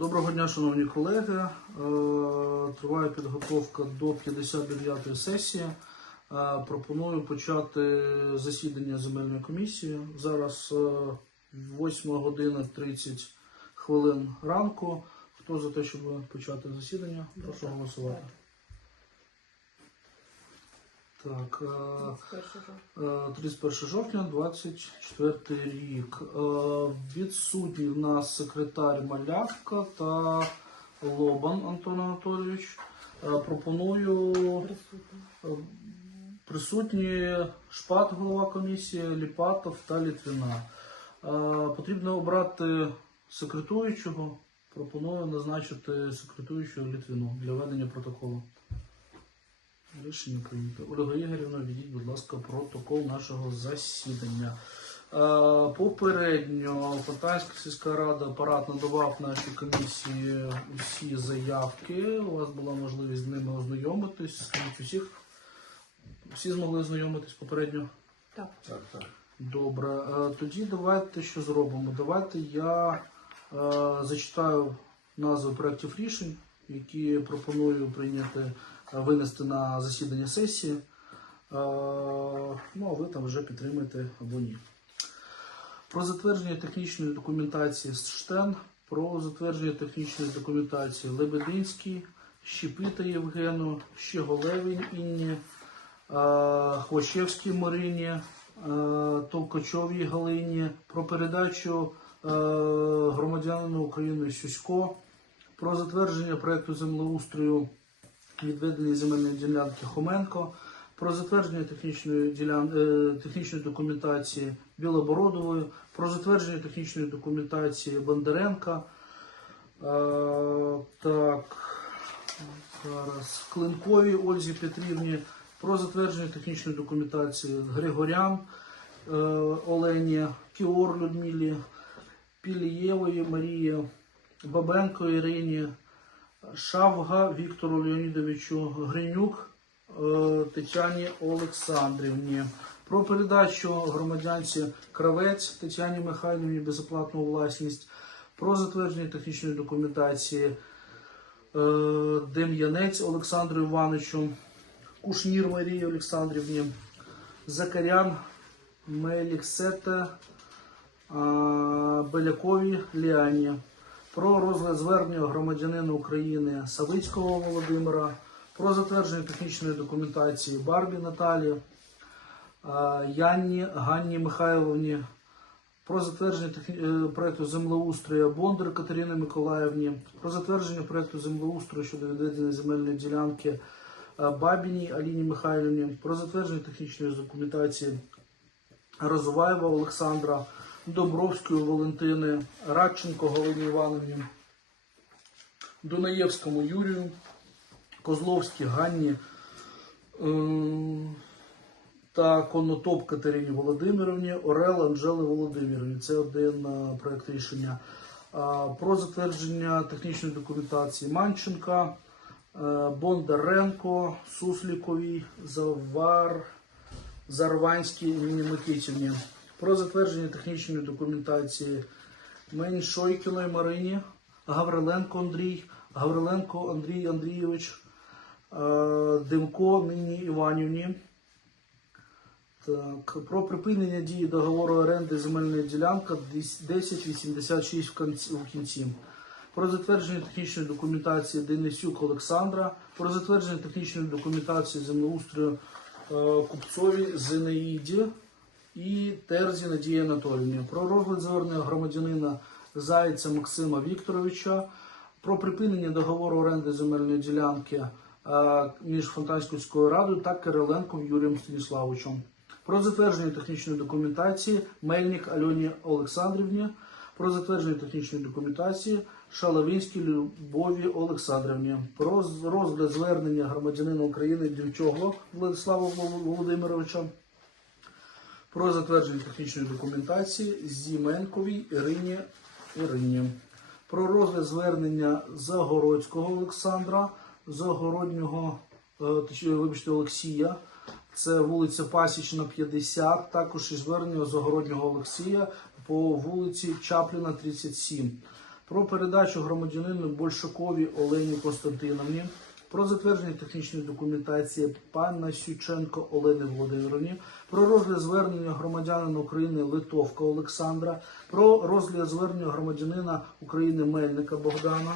Доброго дня, шановні колеги. Е, Триває підготовка до 59-ї сесії. Е, Пропоную почати засідання земельної комісії. Зараз е, 8 година 30 хвилин ранку. Хто за те, щоб почати засідання? Прошу голосувати. Так, е, Е, 31 жовтня 24 рік. Е, Відсутній в нас секретар Малявка та Лобан Антон Анатолійович. Е, Пропоную е, присутні Шпат, голова комісії, Ліпатов та Літвіна. Е, Потрібно обрати секретуючого. Пропоную назначити секретуючого Літвіну для ведення протоколу. Рішення прийнято. Ольга Ігорівна, ведіть, будь ласка, протокол нашого засідання. Е, Попередньо Фонтанська сільська рада апарат надавав нашій комісії усі заявки. У вас була можливість з ними ознайомитись. Усіх. Всі змогли ознайомитись попередньо? Так. Так, так. Добре. Е, Тоді давайте що зробимо. Давайте я е, зачитаю назви проєктів рішень, які пропоную прийняти, винести на засідання сесії. Е, Ну, а ви там вже підтримаєте або ні. Про затвердження технічної документації ШТЕН, про затвердження технічної документації Лебединський, Щепита Євгену, Щеголевень Інні, е, Хвощевській Марині, е, Толкачовій Галині, про передачу е, громадянину України Сюсько, про затвердження проекту землеустрою відведення земельної ділянки Хоменко, про затвердження технічної, ділян... е, технічної документації Білобородової, про затвердження технічної документації Бондаренка. Е, так, зараз Клинковій Ользі Петрівні, про затвердження технічної документації Григорян е, Олені, Кіор Людмилі, Пілієвої Марії, Бабенко Ірині, Шавга Віктору Леонідовичу Гринюк е, Тетяні Олександрівні. Про передачу громадянці Кравець Тетяні Михайлівні безоплатну власність. Про затвердження технічної документації е, Дем'янець Олександру Івановичу, Кушнір Марії Олександрівні, Закарян Меліксета Белякові Ліані. Про розгляд звернення громадянина України Савицького Володимира, про затвердження технічної документації Барбі Наталі, Янні Ганні Михайловні, про затвердження е, землеустрою Бондар Катерини Миколаївні, про затвердження проекту землеустрою щодо відведення земельної ділянки е, Бабіній Аліні Михайлівні, про затвердження технічної документації Розуваєва Олександра, Добровської Валентини, Радченко Галині Івановні, Дунаєвському Юрію, Козловській Ганні ем, та Конотоп Катерині Володимирівні, Орел Анжели Володимирівні. Це один е, проект рішення. Про затвердження технічної документації Манченка, е, Бондаренко, Сусліковій, Завар. Зарванській Ніні Микитівні. Про затвердження технічної документації Меншойкіної Марині, Гавриленко Андрій, Гавриленко Андрій Андрійович, е, Димко Нині Іванівні. Так, про припинення дії договору оренди земельної ділянки 1086 в кінці-. Про затвердження технічної документації Денисюк Олександра, про затвердження технічної документації землеустрою е, Купцові Зинаїді і Терзі Надії Анатоліївні, про розгляд звернення громадянина Зайця Максима Вікторовича, про припинення договору оренди земельної ділянки е, між Фонтанською радою та Кириленком Юрієм Станіславовичем. Про затвердження технічної документації Мельник Альоні Олександрівні, про затвердження технічної документації Шалавінській Любові Олександрівні, про розгляд звернення громадянина України Дівчого Владислава Володимировича, про затвердження технічної документації Зіменковій Ірині Ірині, про розгляд звернення Загородського Олександра, Загороднього, е, вибачте, Олексія. Це вулиця Пасічна, 50, також і звернення Загороднього Олексія по вулиці Чапліна, 37. про передачу громадянину Большакові Олені Константиновні, про затвердження технічної документації пана Сюченко Олени Володимирівні, про розгляд звернення громадянина України Литовка Олександра, про розгляд звернення громадянина України Мельника Богдана,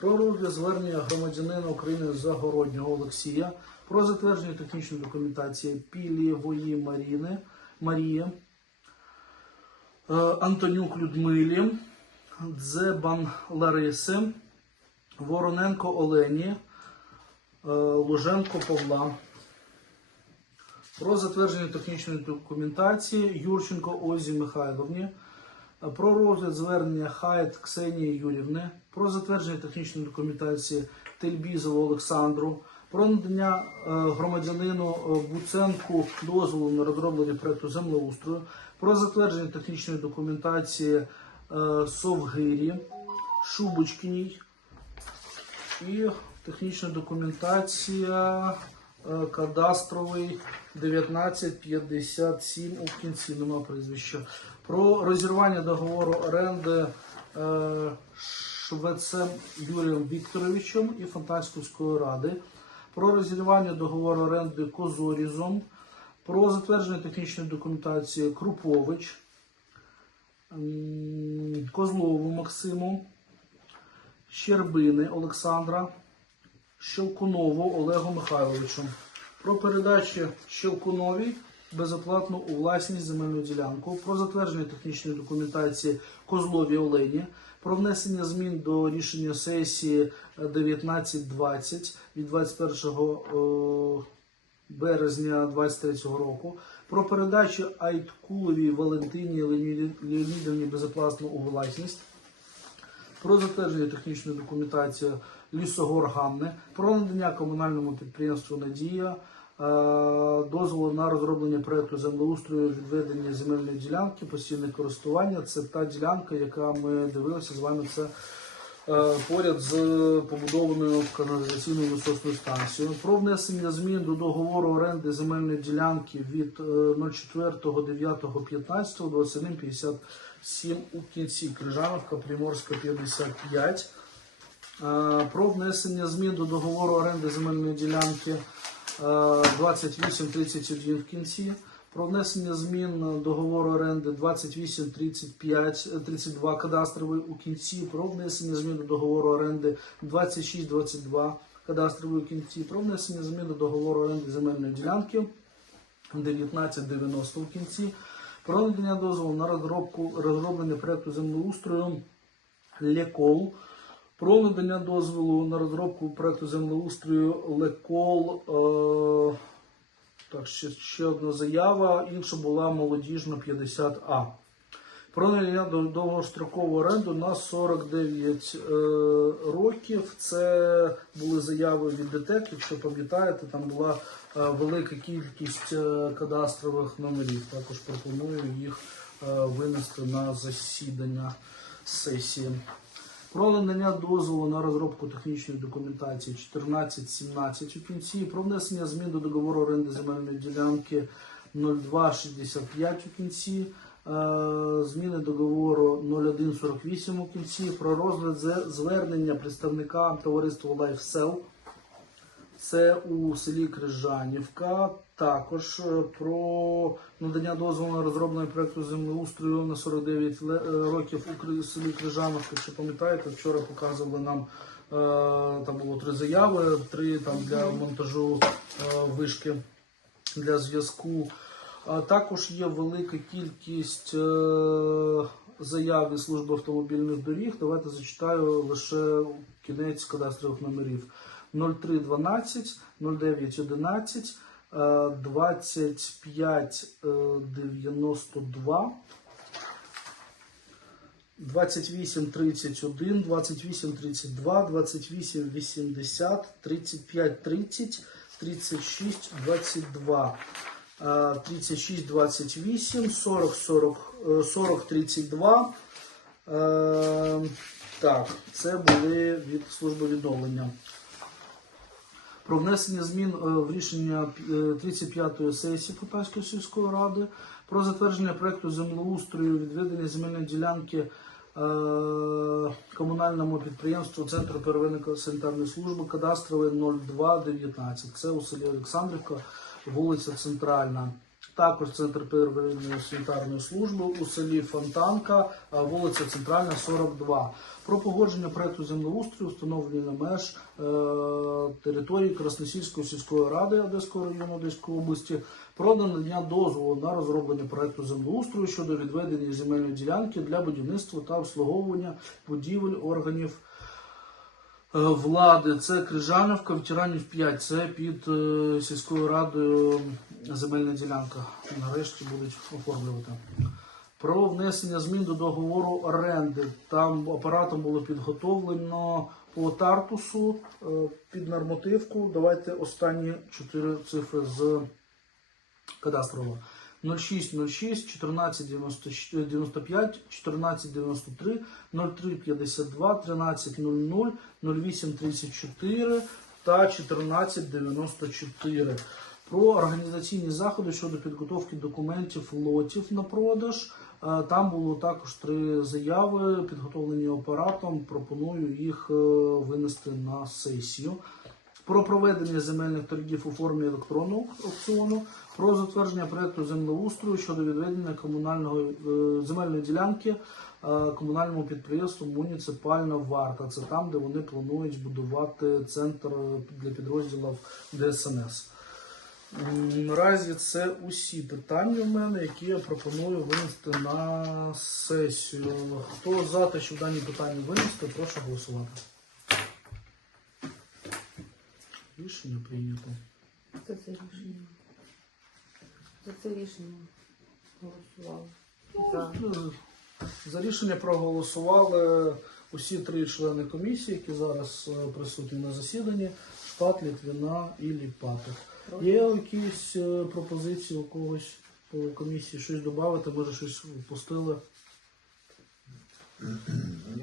про розгляд звернення громадянина України Загороднього Олексія, про затвердження технічної документації Пілєвої Маріни Марії, е, Антонюк Людмилі, Дзебан Лариси, Вороненко Олені, Луженко Павла. Про затвердження технічної документації Юрченко Озі Михайловні, е, про розгляд звернення Хайт Ксенії Юрівни, про затвердження технічної документації Тельбізову Олександру, про надання е, громадянину е, Буценку дозволу на розроблення проекту землеустрою, про затвердження технічної документації е, Совгирі, Шубочкіній і технічна документація е, кадастровий 1957 у кінці нема прізвища. Про розірвання договору оренди е, Швецем Юрієм Вікторовичем і Фонтанської ради. Про розірвання договору оренди Козорізом. Про затвердження технічної документації Крупович, Козлову Максиму, Щербини Олександра, Щелкунову Олегу Михайловичу. Про передачу Щелкуновій безоплатно у власність земельну ділянку, про затвердження технічної документації Козлові Олені, про внесення змін до рішення сесії е, 1920 від 21 е, березня 23 року, про передачу Айткуловій Валентині Леонідовні безоплатно у власність про затвердження технічної документації Лісогор Ганни, про надання комунальному підприємству Надія е, дозволу на розроблення проекту землеустрою відведення земельної ділянки, постійне користування. Це та ділянка, яка ми дивилися з вами. Це е, поряд з побудованою каналізаційною насосною станцією. Про внесення змін до договору оренди земельної ділянки від е, 04.09.15 21.57 у кінці Крижановка, Приморська 55. Е, Про внесення змін до договору оренди земельної ділянки е, 2831 в кінці. Про внесення змін до договору оренди 2835 е, 32 кадастровий у кінці. Про внесення змін до договору оренди 2622 кадастровий у кінці. Про внесення змін до договору оренди земельної ділянки 1990 в кінці. Про надання дозволу на розробку розроблення проекту землеустрою Лекол. Про надання дозволу на розробку проекту землеустрою Лекол. Е, так, ще, ще одна заява. Інша була молодіжна 50А. Про надання до- довгострокову оренду на 49 е, років. Це були заяви від ДТЕК, якщо пам'ятаєте, там була велика кількість е, кадастрових номерів. Також пропоную їх е, винести на засідання сесії. Про надання дозволу на розробку технічної документації 14.17 у кінці. Про внесення змін до договору оренди земельної ділянки 0265 у кінці. Е, Зміни договору 0148 у кінці. Про розгляд звернення представника товариства LifeSell. Це у селі Крижанівка. Також е, про надання дозволу на розроблення проекту землеустрою на 49 е, років у селі Крижанівка. Якщо пам'ятаєте, вчора показували нам е, там було три заяви, три там для монтажу вишки для зв'язку. Також є велика кількість заяв від служби автомобільних доріг. Давайте зачитаю лише кінець кадастрових номерів. 0312, 0911, е, 2592, 2831, 2832, 2880, 3530, 3622. е, 3628, 40, 40, е, 40, 32. Е, Так, це були від служби відновлення. Про внесення змін е, в рішення е, 35-ї сесії Полтавської сільської ради про затвердження проекту землеустрою відведення земельної ділянки е, комунальному підприємству Центру первинної санітарної служби кадастрової 0219. Це у селі Олександрівка, вулиця Центральна. Також центр первинної санітарної служби у селі Фонтанка, вулиця Центральна, 42. Про погодження проекту землеустрою, встановлення меж е, території Красносільської сільської ради Одеського району Одеської області, про надання дозволу на розроблення проекту землеустрою щодо відведення земельної ділянки для будівництва та обслуговування будівель органів е, влади. Це Крижановка, ветеранів 5. Це під е, сільською радою земельна ділянка. Нарешті будуть оформлювати. Про внесення змін до договору оренди. Там апаратом було підготовлено по Тартусу е, під нормативку. Давайте останні чотири цифри з кадастрового. 0606 1495 1493 0352 1300 0834 та 1494 про організаційні заходи щодо підготовки документів лотів на продаж. Е, Там було також три заяви, підготовлені апаратом. Пропоную їх е, винести на сесію. Про проведення земельних торгів у формі електронного аукціону, про затвердження проекту землеустрою щодо відведення комунального е, земельної ділянки комунальному підприємству Муніципальна варта. Це там, де вони планують будувати центр для підрозділів ДСНС. Наразі це усі питання в мене, які я пропоную винести на сесію. Хто за те, щоб дані питання винести, прошу голосувати. Рішення прийнято. За це рішення. За це рішення голосував. За. Ну, За рішення проголосували усі три члени комісії, які зараз е, присутні на засіданні: Шпат, Літвіна і Ліпатов. Є якісь е, пропозиції у когось по комісії щось додати, може щось впустили?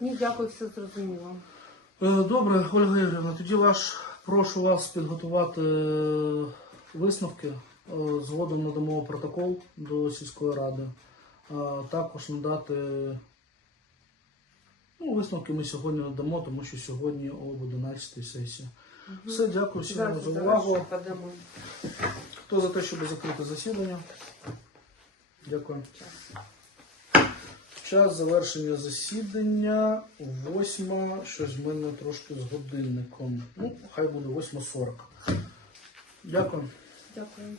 Ні, дякую, все зрозуміло. Е, Добре, Ольга Ігорівна, тоді ваш прошу вас підготувати е, висновки. Згодом надамо протокол до сільської ради. Е, Також надати ну, висновки ми сьогодні надамо, тому що сьогодні об 11 сесія. Все, дякую всім Зараз за увагу. Хто за те, щоб закрити засідання? Дякую. час. Час завершення засідання восьма, щось в мене трошки з годинником. Ну, хай буде 8.40. Дякую. Дякую.